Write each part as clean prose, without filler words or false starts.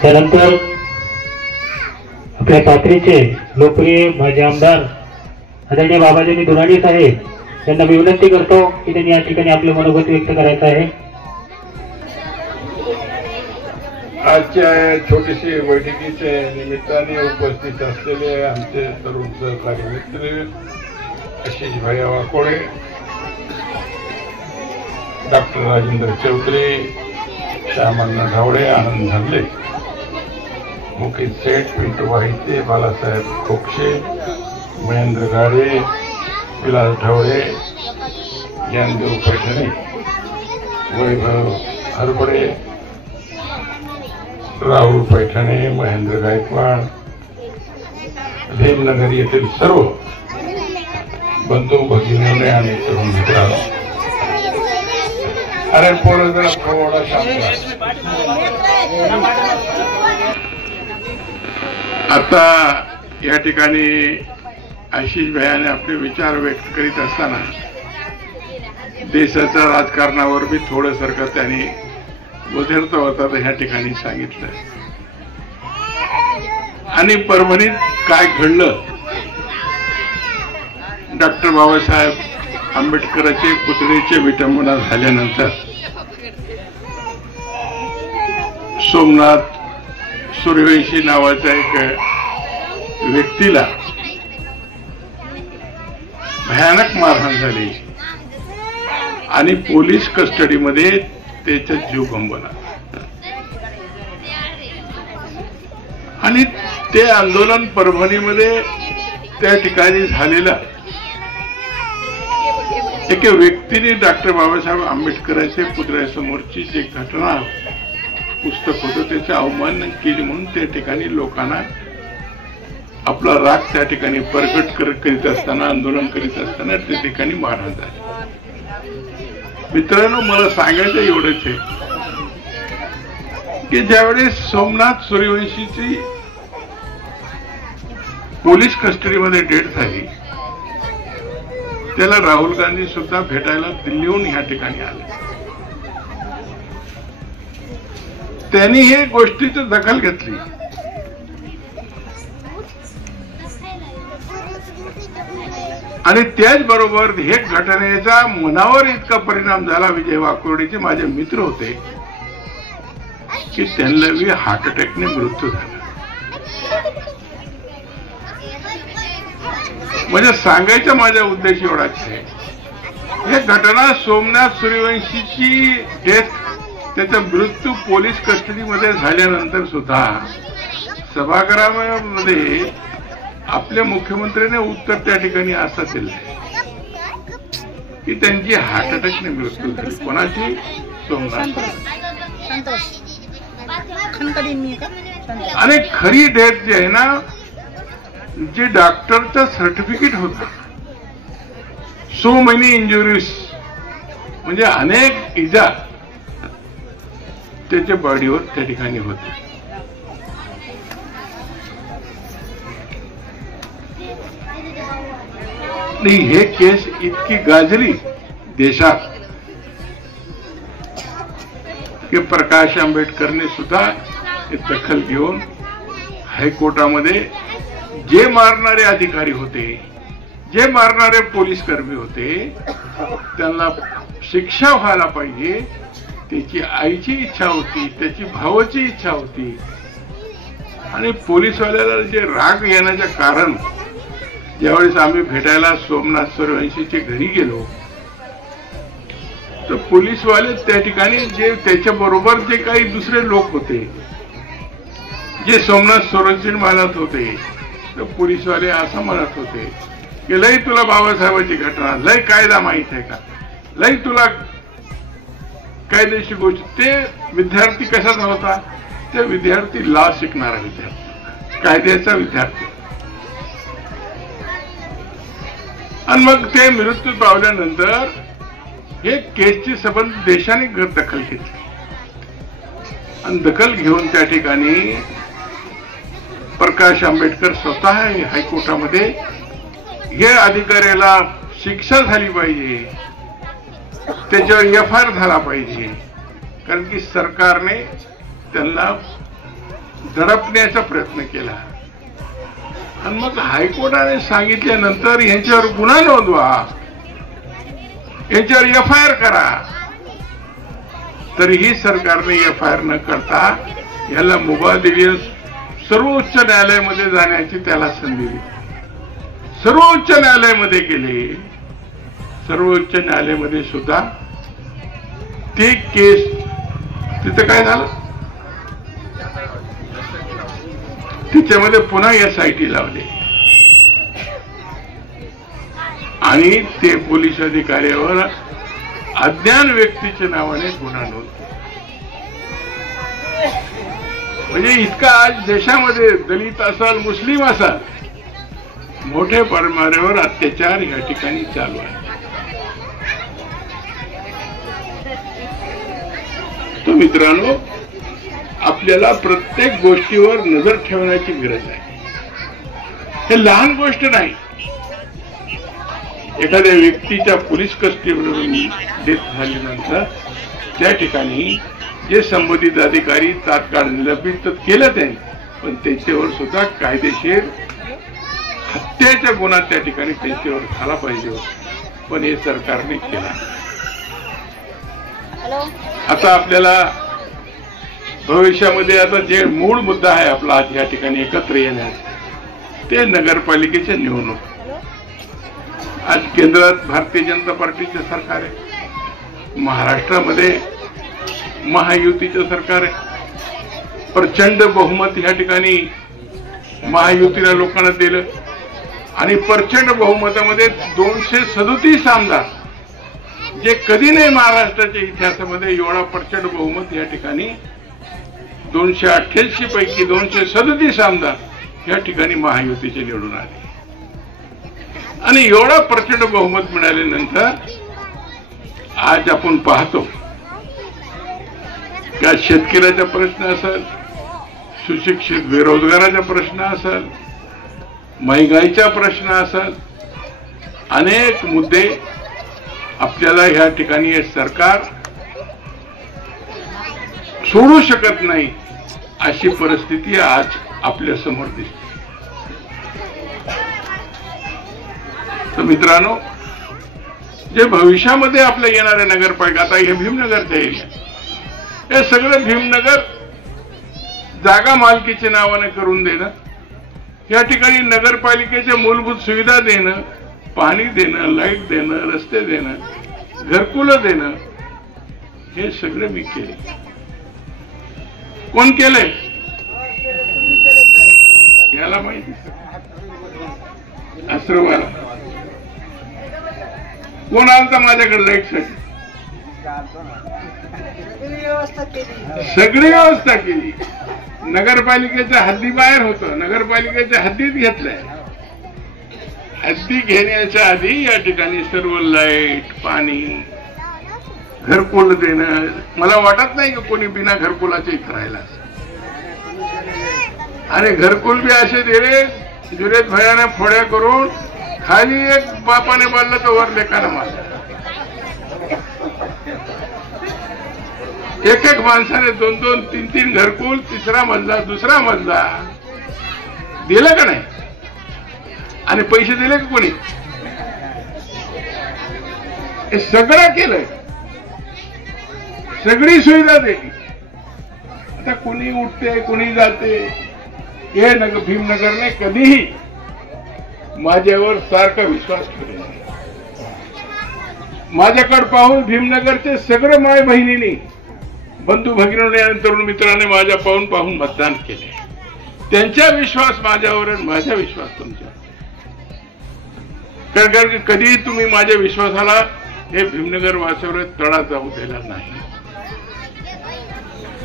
त्यानंतर आपल्या पाथरीचे लोकप्रिय माजी आमदार आदरणीय बाबाजी दुराणी साहेब यांना मी विनंती करतो की त्यांनी या ठिकाणी आपले मनोगत व्यक्त करायचं आहे. आजच्या छोटीशी बैठकीच्या निमित्ताने उपस्थित असलेले आमचे तरुण सहकारी मित्र आशिष भाई वाकोडे, डॉक्टर राजेंद्र चौधरी, श्यामण्णा ढावळे, आनंद धरले, मुकेश सेठ, पिंटू वाहिते, बालासाहेब खोक्षे, महेंद्र गाडे, विलास ढवळे, ज्ञानदेव पैठणे, वैभव हरबडे, राहुल पैठणे, महेंद्र गायकवाड, भीमनगर येथील सर्व बंधू भगिनीने आणि तरुण मित्रांनो, अरे पोरं जरा थोडा शांत. आता या ठिकाणी आशिष भैयाने आपले विचार व्यक्त करीत असताना देशाच्या राजकारणावर बी थोडंसारखं त्यांनी उधळता होता तर ह्या ठिकाणी सांगितलं. आणि परभणीत काय घडलं, डॉक्टर बाबासाहेब आंबेडकरांचे पुतळेचे विटंबना झाल्यानंतर सोमनाथ सूर्यवंशी नावाच्या एक व्यक्तीला भयानक मारहाण झाली आणि पोलीस कस्टडीमध्ये त्याचा जीव गमवला. आणि ते आंदोलन परभणीमध्ये त्या ठिकाणी झालेलं एका व्यक्तीने डॉक्टर बाबासाहेब आंबेडकरांच्या पुतळ्यासमोरची जी घटना पुस्तक होतं त्याचे अवमान केली म्हणून त्या ठिकाणी लोकांना आपला राग त्या ठिकाणी प्रकट करीत असताना, आंदोलन करीत असताना त्या ठिकाणी मारहाण झाली. मित्रांनो, मला सांगायचं एवढंच आहे की ज्यावेळेस सोमनाथ सूर्यवंशीची पोलीस कस्टडीमध्ये डेथ झाली, त्याला राहुल गांधी सुद्धा भेटायला दिल्लीहून या ठिकाणी आले. त्यांनी हे गोष्टीची दखल घेतली. आणि त्याचबरोबर हे घटनेचा मनावर इतका परिणाम झाला, विजय वाकोडीचे माझे मित्र होते की त्यांना बी हार्ट अटॅकने मृत्यू झाला. म्हणजे सांगायचा माझा उद्देश एवढाच आहे, हे घटना सोमनाथ सूर्यवंशीची डेथ, त्याचा मृत्यू पोलीस कस्टडीमध्ये झाल्यानंतर सुद्धा सभागृहामध्ये आपल्या मुख्यमंत्र्याने उत्तर त्या ठिकाणी असं दिलं की त्यांची हार्ट अटॅकने मृत्यू झाली. कोणाची? सोमनाथ. आणि खरी डेथ जी आहे ना, जे डॉक्टरचं सर्टिफिकेट होतं, सो मेनी इंजुरीज, म्हणजे अनेक इजा त्याच्या बॉडीवर त्या ठिकाणी होते. हे केस इतकी गाजली देशात की प्रकाश आंबेडकरने सुद्धा दखल घेऊन हायकोर्टामध्ये जे मारणारे अधिकारी होते, जे मारणारे पोलीस कर्मी होते, त्यांना शिक्षा व्हायला पाहिजे, त्याची आईची इच्छा होती, त्याची भावाची इच्छा होती. आणि पोलीसवाल्याला जे राग येण्याचं कारण, ज्यावेळेस आम्ही भेटायला सोमनाथ सूर्यवंशीच्या घरी गेलो तर पोलीसवाले त्या ठिकाणी जे त्याच्या बरोबर जे काही दुसरे लोक होते, जे सोमनाथ सूर्यवंशी म्हणत होते, तर पोलीसवाले असं म्हणत होते की लई तुला बाबासाहेबांची घटना, लई कायदा माहित आहे का, लई तुला कायदेशीर गोष्ट. ते विद्यार्थी कशाचा होता? ते विद्यार्थी लॉ शिकणारा विद्यार्थी, कायद्याचा विद्यार्थी. आणि मग ते मृत्यू पावल्यानंतर हे केसची संबंध देशाने दखल घेतली आणि दखल घेऊन त्या ठिकाणी प्रकाश आंबेडकर स्वतः हायकोर्टामध्ये हे अधिकाऱ्याला शिक्षा झाली पाहिजे, त्याच्यावर FIR झाला पाहिजे, कारण की सरकारने त्यांना दडपण्याचा प्रयत्न केला आणि मग हायकोर्टाने सांगितल्यानंतर यांच्यावर गुन्हा नोंदवा, यांच्यावर FIR करा. तरीही सरकारने FIR न करता याला मुभा दिली. सर्वोच्च न्यायालयामध्ये जाण्याची त्याला संधी दिली. सर्वोच्च न्यायालयामध्ये गेले. सर्वोच्च न्यायालयामध्ये सुद्धा ते केस तिथे काय झालं, त्याच्यामध्ये पुन्हा SIT लावले आणि ते पोलीस अधिकाऱ्यावर अज्ञान व्यक्तीच्या नावाने गुन्हा नोंद. म्हणजे इतका आज देशामध्ये दलित असाल मुस्लिम असाल मोठ्या प्रमाणावर अत्याचार या ठिकाणी चालू आहे. तो मित्रांनो, आपल्याला प्रत्येक गोष्टीवर नजर ठेवण्याची गरज आहे. हे लहान गोष्ट नाही. एखाद्या व्यक्तीच्या पोलीस कस्टडीवरून डेथ झाल्यानंतर त्या ठिकाणी जे संबंधित अधिकारी तात्काळ निलंबित केलं त्यांनी, पण त्याच्यावर सुद्धा कायदेशीर हत्येचा गुन्हा त्या ठिकाणी त्यांच्यावर झाला पाहिजे, पण हे सरकारने केला. आता आपल्याला भविष्यामध्ये आता जे मूळ मुद्दा आहे आपला आज या ठिकाणी एकत्र येण्याचा, ते नगरपालिकेच्या निवडणूक. आज केंद्रात भारतीय जनता पार्टीचे सरकार आहे, महाराष्ट्रामध्ये महायुतीचं सरकार आहे. प्रचंड बहुमत या ठिकाणी महायुतीला लोकांना दिलं आणि प्रचंड बहुमतामध्ये 237 आमदार, जे कधी नाही महाराष्ट्राच्या इतिहासामध्ये एवढा प्रचंड बहुमत या ठिकाणी 288 पैकी 237 आमदार या ठिकाणी महायुतीचे निवडून आले. आणि एवढा प्रचंड बहुमत मिळाल्यानंतर आज आपण पाहतो का शेतकऱ्याचा प्रश्न असेल, सुशिक्षित बेरोजगाराचा प्रश्न असेल, महागाईचा प्रश्न असेल, अनेक मुद्दे आपल्याला या ठिकाणी हे सरकार सोडू शकत नाही अशी परिस्थिती आज आपल्या समोर दिसते. तर मित्रांनो, जे भविष्यामध्ये आपल्या येणाऱ्या नगरपालिका, आता हे भीमनगरच्या एरिया, हे सगळं भीमनगर जागा मालकीच्या नावाने करून देणं, या ठिकाणी नगरपालिकेच्या मूलभूत सुविधा देणं, पाणी देणं, लाईट देणं, रस्ते देणं, घरकुलं देणं, हे सगळं मी केले. कोण केलंय याला माहिती. आश्रमाला कोण आलता माझ्याकडे लाईटसाठी? सगळी व्यवस्था केली. नगरपालिकेच्या हद्दीबाहेर होतं, नगरपालिकेच्या हद्दीत घेतलंय. हद्दी घेण्याच्या आधी या ठिकाणी सर्व लाईट, पाणी, घरकुल देणं. मला वाटत नाही की कोणी बिना घरकुलाचे इथं राहिला. आणि घरकुल बी असे दिले जुरेत भयाने फोड्या करून, खाली एक बापाने बांधलं तर वर लेकानं मारलं. एक एक माणसाने 2-2, 3-3 घरकुल, तिसरा मजला, दुसरा मजला दिलं का नाही? आणि पैसे दिले का कोणी? हे सगळं केलंय, सगळी सुविधा दिली. आता कोणी उठते, कोणी जाते. हे भीमनगरने कधीही माझ्यावर सारखा विश्वास ठेवला. माझ्याकडे पाहून भीमनगरचे सगळं माय बहिणींनी, बंधू भगिनींनी आणि तरुण मित्रांनी माझ्या पाहून मतदान केले. त्यांचा विश्वास माझ्यावर आणि माझा विश्वास तुमच्यावर. कारण कधीही तुम्ही माझ्या विश्वासाला हे भीमनगर वासियांवर तडा जाऊ दिला नाही.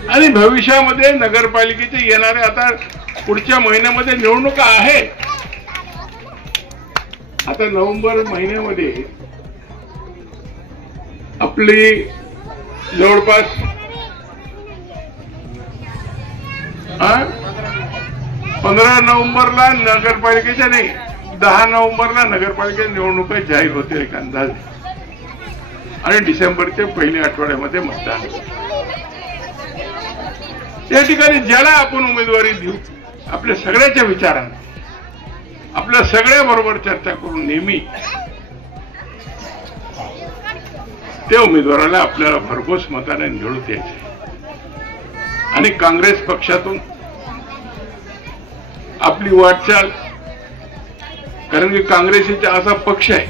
आणि भविष्यामध्ये नगरपालिकेचे येणारे, आता पुढच्या महिन्यामध्ये निवडणुका आहे. आता नोव्हेंबर महिन्यामध्ये आपली जवळपास 15 नोव्हेंबरला नगरपालिकेच्या नाही, 10 नोव्हेंबरला नगरपालिकेच्या निवडणुका जाहीर होतील एक अंदाज. आणि डिसेंबरच्या पहिल्या आठवड्यामध्ये मतदान. त्या ठिकाणी ज्याला आपण उमेदवारी देऊ आपल्या सगळ्याच्या विचाराने आपल्या सगळ्या बरोबर चर्चा करून नेहमी त्या उमेदवाराला आपल्याला भरघोस मताने निवडून द्यायचे आणि काँग्रेस पक्षातून आपली वाटचाल, कारण की काँग्रेस असा पक्ष आहे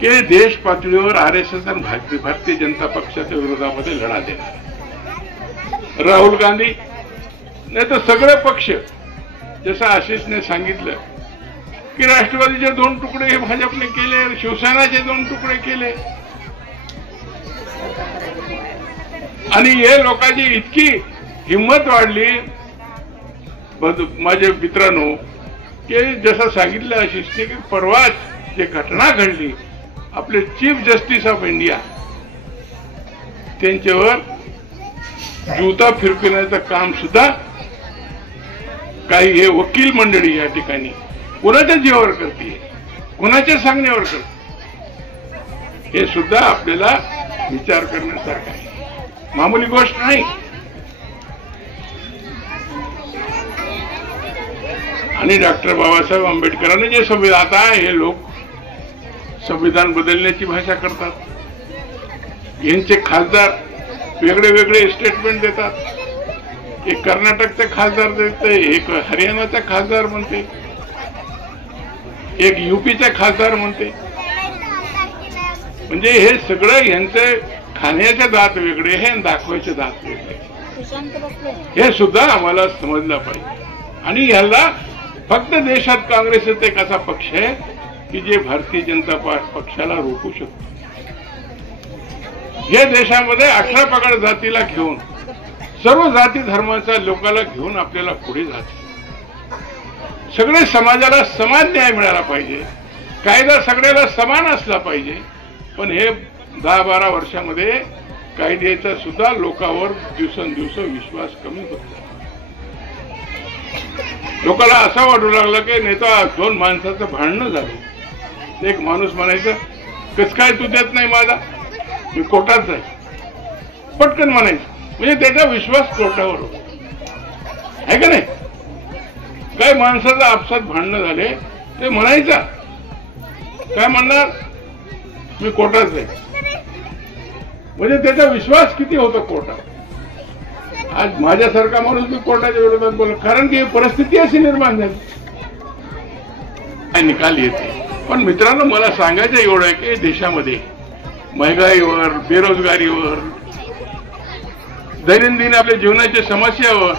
की देश पातळीवर आरएसएस आणि भारतीय जनता पक्षाच्या विरोधामध्ये लढा देणार. राहुल गांधी नाही तर सगळे पक्ष, जसं आशिषने सांगितलं की राष्ट्रवादीचे 2 तुकडे हे भाजपने केले, शिवसेनाचे 2 तुकडे केले आणि हे लोकांची इतकी हिंमत वाढली माझे मित्रांनो की जसं सांगितलं आशिषने की परवाच जे घटना घडली आपले चीफ जस्टिस ऑफ इंडिया त्यांच्यावर जुता फिरकण्याचं काम सुद्धा काही हे वकील मंडळी या ठिकाणी कोणाच्या जीवावर करते, कोणाच्या सांगण्यावर करते, हे सुद्धा आपल्याला विचार करण्यासारखं आहे. मामूली गोष्ट नाही. आणि डॉक्टर बाबासाहेब आंबेडकरांनी जे संविधान, आता हे लोक संविधान बदलण्याची भाषा करतात, यांचे खासदार वेगळे वेगळे स्टेटमेंट देतात. एक कर्नाटकचा खासदार देते, एक हरियाणाचा खासदार म्हणते, एक युपीचा खासदार म्हणते. म्हणजे हे सगळं यांचे खाण्याचे दात वेगळे आहे आणि दाखवायचे दात वेगळे, हे सुद्धा आम्हाला समजलं पाहिजे. आणि ह्याला फक्त देशात काँग्रेसचा एक असा पक्ष आहे की जे भारतीय जनता पक्षाला रोखू शकतो. या देशामध्ये 18 पगड जातीला घेऊन सर्व जाती धर्माच्या लोकांना घेऊन आपल्याला पुढे जायचं. सगळे समाजाला समान न्याय मिळाला पाहिजे, कायदा सगळ्याला समान असला पाहिजे. पण हे 10-12 वर्षामध्ये कायद्याचा सुद्धा लोकांवर दिवसेंदिवस विश्वास कमी होत आहे. लोकांना असं वाटू लागलं की नाही तर 2 माणसाचं भांडणं झालं, एक माणूस म्हणायचं कस काय तू देत नाही माझा, मी कोर्टात जाईल, पटकन म्हणायचं. म्हणजे त्याचा विश्वास कोर्टावर होता आहे का नाही. काय माणसाचं आपसात भांडणं झाले ते म्हणायचा, काय म्हणणार, मी कोर्टात जाईल. म्हणजे त्याचा विश्वास किती होता कोर्टात. आज माझ्यासारखा माणूस मी कोर्टाच्या विरोधात बोललो, कारण की परिस्थिती अशी निर्माण झाली, निकाल येते. पण मित्रांनो मला सांगायचं एवढं आहे की देशामध्ये महागाईवर, बेरोजगारीवर, दैनंदिन आपल्या जीवनाच्या समस्यावर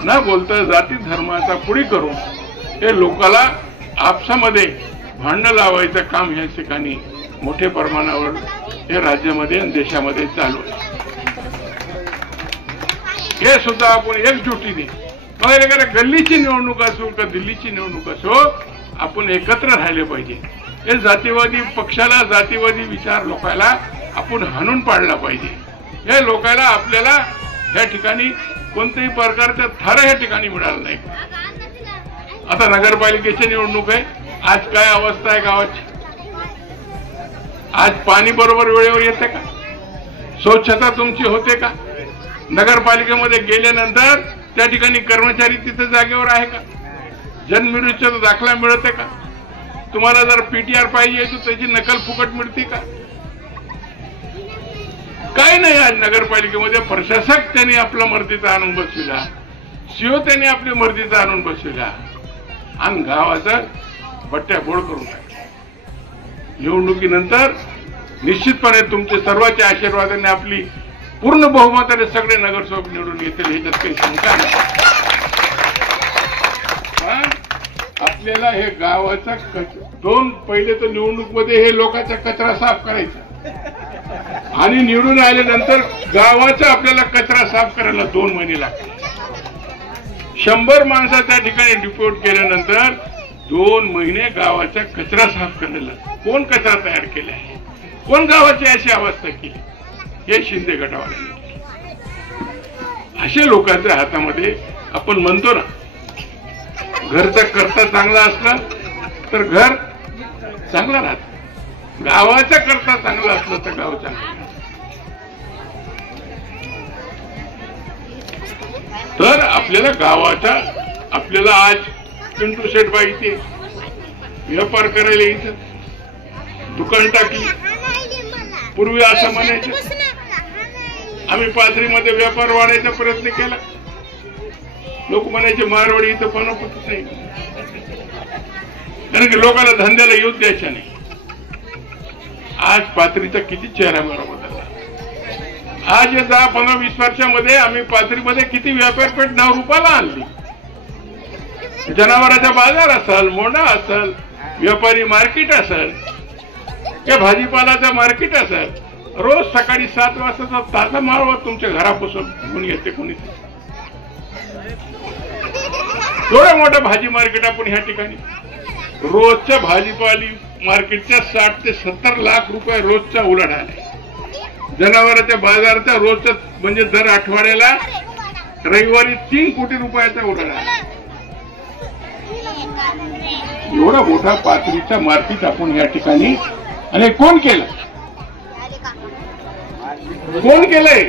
न बोलता जाती धर्माचा पुढे करून हे लोकांना आपसामध्ये भांडण लावायचं काम या ठिकाणी मोठ्या प्रमाणावर हे राज्यामध्ये आणि देशामध्ये चालू आहे. हे सुद्धा आपण एकजुटीने मग गल्लीची निवडणूक असो का दिल्लीची निवडणूक असो आपण एकत्र राहिले पाहिजे. हे जातीवादी पक्षाला, जातीवादी विचार लोकांना आपण हाणून पाडला पाहिजे. हे लोकांना आपल्याला या ठिकाणी कोणत्याही प्रकारचा थारा या ठिकाणी मिळाला नाही. आता नगरपालिकेची निवडणूक आहे, आज काय अवस्था आहे गावाची. आज पाणी बरोबर वेळेवर येते का, स्वच्छता तुमची होते का, नगरपालिकेमध्ये गेल्यानंतर त्या ठिकाणी कर्मचारी तिथे जागेवर आहे का, जन्ममृत्यूचा दाखला मिळते का, तुम्हाला जर पीटीआर पाहिजे तर त्याची नकल फुकट मिळते का, काय नाही. आज नगरपालिकेमध्ये प्रशासक त्यांनी आपला मर्जीचा आणून बसविला, सीओ त्यांनी आपली मर्जीचा आणून बसविला आणि गावाचा बट्ट्या बोळ करून टाकला. निवडणुकीनंतर निश्चितपणे तुमच्या सर्वांच्या आशीर्वादाने आपली पूर्ण बहुमताने सगळे नगरसेवक निवडून येतील, ह्याच्यात काही शंका नाही. आपल्याला हे गावाचा पहिले तर निवडणूक मध्ये हे लोकांचा कचरा साफ करायचा आणि निवडून आल्यानंतर गावाचा आपल्याला कचरा साफ करायला 2 महिने लागतात. 100 माणसं त्या ठिकाणी डिपोट केल्यानंतर 2 महिने गावाचा कचरा साफ करायला. कोण कचरा तयार केला आहे, कोण गावाची अशी अवस्था केली, हे शिंदे गटावाल्यांनी. अशा लोकांच्या हातामध्ये आपण म्हणतो ना, घरचा करता चांगला असला तर घर चांगला राहत, गावाचा करता चांगला असला तर गाव चांगला. तर आपल्याला गावाचा आपल्याला आज पिंटू शेठ बाई इथे व्यापार करायला इथं दुकान टाकली. पूर्वी असं म्हणायचं आम्ही पाथरीमध्ये व्यापार वाढायचा प्रयत्न केला. लोक म्हणायचे मारवाडी इथं बनवतच नाही, कारण की लोकांना धंद्याला येऊ द्यायचा नाही. आज पाथरीचा किती चेहरा बदलला. आज या 10, 15, 20 वर्षामध्ये आम्ही पाथरीमध्ये किती व्यापारपेठ नावरूपाला आणली. जनावरांचा बाजार असेल, मोंडा असेल, व्यापारी मार्केट असेल, या भाजीपालाचं मार्केट असेल, रोज सकाळी 7 वाजता ताजा माळवा तुमच्या घरापासून घेऊन येते कोणी. एवढं मोठं भाजी मार्केट आपण ह्या ठिकाणी रोजच्या भाजीपाली मार्केटच्या 60 ते 70 लाख रुपये रोजचा उलाढाल आहे. जनावरांच्या बाजाराचा रोजचा म्हणजे दर आठवड्याला रविवारी 3 कोटी रुपयाचा उलाढाल. एवढा मोठा पाथरीचा मार्केट आपण या ठिकाणी. आणि कोण केलं, कोण केलंय?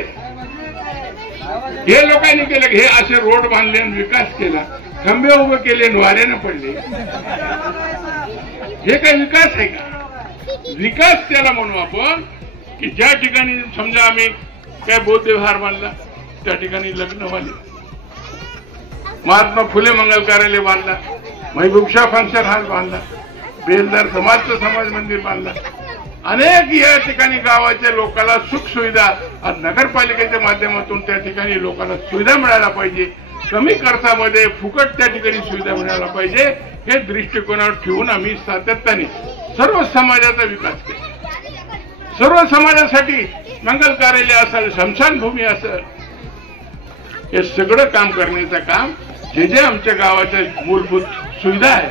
हे लोकांनी केलं. हे असे रोड बांधले आणि विकास केला, खंबे उभे केले, वाऱ्यानं पडले. हे काय विकास आहे का? विकास त्याला म्हणू आपण की ज्या ठिकाणी समजा आम्ही काय बौद्ध विहार बांधला, त्या ठिकाणी लग्नवाले, महात्मा फुले मंगल कार्यालय बांधला, महबूब शाह फंक्शन हॉल बांधला, बेलदार समाजचं समाज मंदिर बांधला. अनेक या ठिकाणी गावाच्या लोकांना सुख सुविधा नगरपालिकेच्या माध्यमातून त्या ठिकाणी लोकांना सुविधा मिळायला पाहिजे. कमी खर्चामध्ये फुकट त्या ठिकाणी सुविधा मिळायला पाहिजे. हे दृष्टिकोनावर ठेवून आम्ही सातत्याने सर्व समाजाचा विकास केला. सर्व समाजासाठी मंगल कार्यालय असेल, स्मशानभूमी असेल, हे सगळं काम करण्याचं काम जे जे आमच्या गावाच्या मूलभूत सुविधा आहे,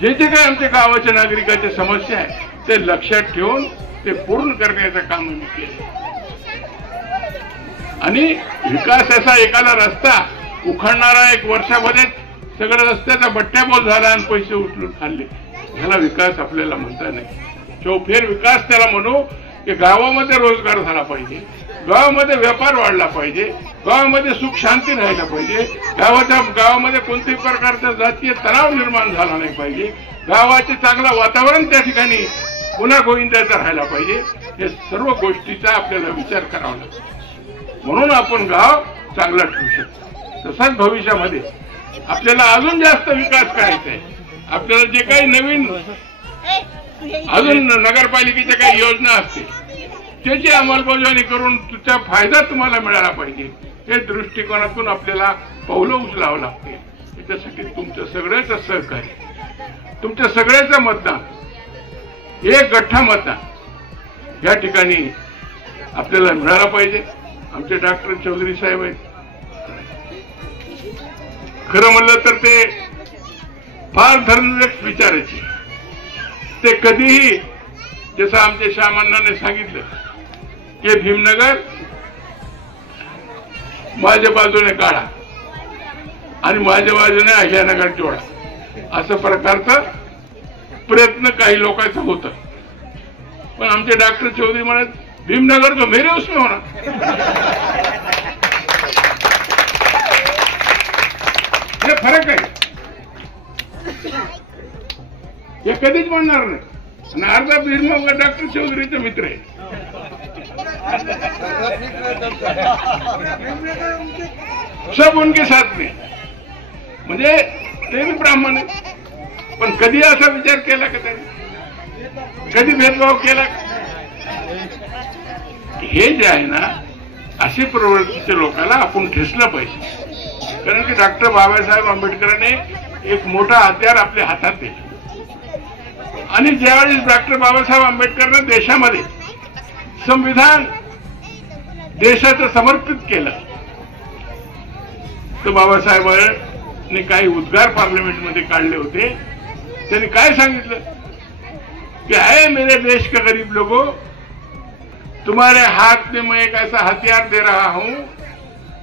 जे जे काही आमच्या गावाच्या नागरिकांच्या समस्या आहे, ते लक्षात ठेवून ते पूर्ण करण्याचं काम आम्ही केलं. आणि विकासाचा एखादा रस्ता उखडणारा 1 वर्षामध्ये सगळ्या रस्त्याचा बट्ट्याबोल झाला आणि पैसे उचलून खाल्ले, ह्याला विकास आपल्याला म्हणता नाही. चौफेर विकास त्याला म्हणू की गावामध्ये रोजगार झाला पाहिजे, गावामध्ये व्यापार वाढला पाहिजे, गावामध्ये सुख शांती राहायला पाहिजे, गावामध्ये कोणत्याही प्रकारचा जातीय तणाव निर्माण झाला नाही पाहिजे, गावाचे चांगलं वातावरण त्या ठिकाणी पुन्हा गोविंदाचा राहायला पाहिजे. हे सर्व गोष्टीचा आपल्याला विचार करावा लागतो. म्हणून आपण गाव चांगला ठेवू शकतो. तसाच भविष्यामध्ये आपल्याला अजून जास्त विकास करायचा आहे. आपल्याला जे काही नवीन अजून नगरपालिकेच्या काही योजना असतील त्याची अंमलबजावणी करून त्याचा फायदा तुम्हाला मिळाला पाहिजे. हे दृष्टिकोनातून आपल्याला पावलं उचलावं लागते. त्याच्यासाठी तुमचं सगळ्याचं सहकार्य, तुमच्या सगळ्याचं मतदान, एक गठ्ठा मतदान या ठिकाणी आपल्याला मिळाला पाहिजे. आमचे डॉक्टर चौधरी साहेब आहेत. खरं म्हणलं तर ते फार धर्मनिरपेक्ष विचारायचे. ते कधीही जसं आमच्या श्यामांनाने सांगितलं की भीमनगर माझ्या बाजूने काढा आणि माझ्या बाजूने अहिल्यानगर जोडा, असं प्रकारचा प्रयत्न काही लोकांचा होता. पण आमचे डॉक्टर चौधरी म्हणत भीमनगर तो मेरे उसमें होना. हे फरक आहे. हे कधीच म्हणणार नाही. आणि अर्धा भीमनगर डॉक्टर चौधरीचा मित्र आहे. सब उनके साथ में, म्हणजे ते भी ब्राह्मण आहे. पण कधी असा विचार केला का त्यांनी? कधी भेदभाव केला? हे जे आहे ना, अशी प्रवृत्तीच्या लोकांना आपण ठेसलं पाहिजे. कारण की डॉक्टर बाबासाहेब आंबेडकरांनी एक मोठा हत्यार आपल्या हातात दिला. आणि ज्यावेळेस डॉक्टर बाबासाहेब आंबेडकरने देशामध्ये संविधान देशाचं समर्पित केलं, तर बाबासाहेबांनी काही उद्गार पार्लमेंटमध्ये काढले होते. त्यांनी काय सांगितलं कि है मेरे देश के गरीब लोगों, तुम्हारे हाथ में मैं एक ऐसा हथियार दे रहा हूं,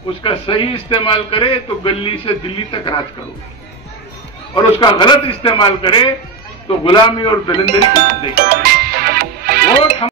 उसका सही इस्तेमाल करे तो गली से दिल्ली तक राज करो, और उसका गलत इस्तेमाल करे तो गुलामी और दरिंदगी की जिंदगी।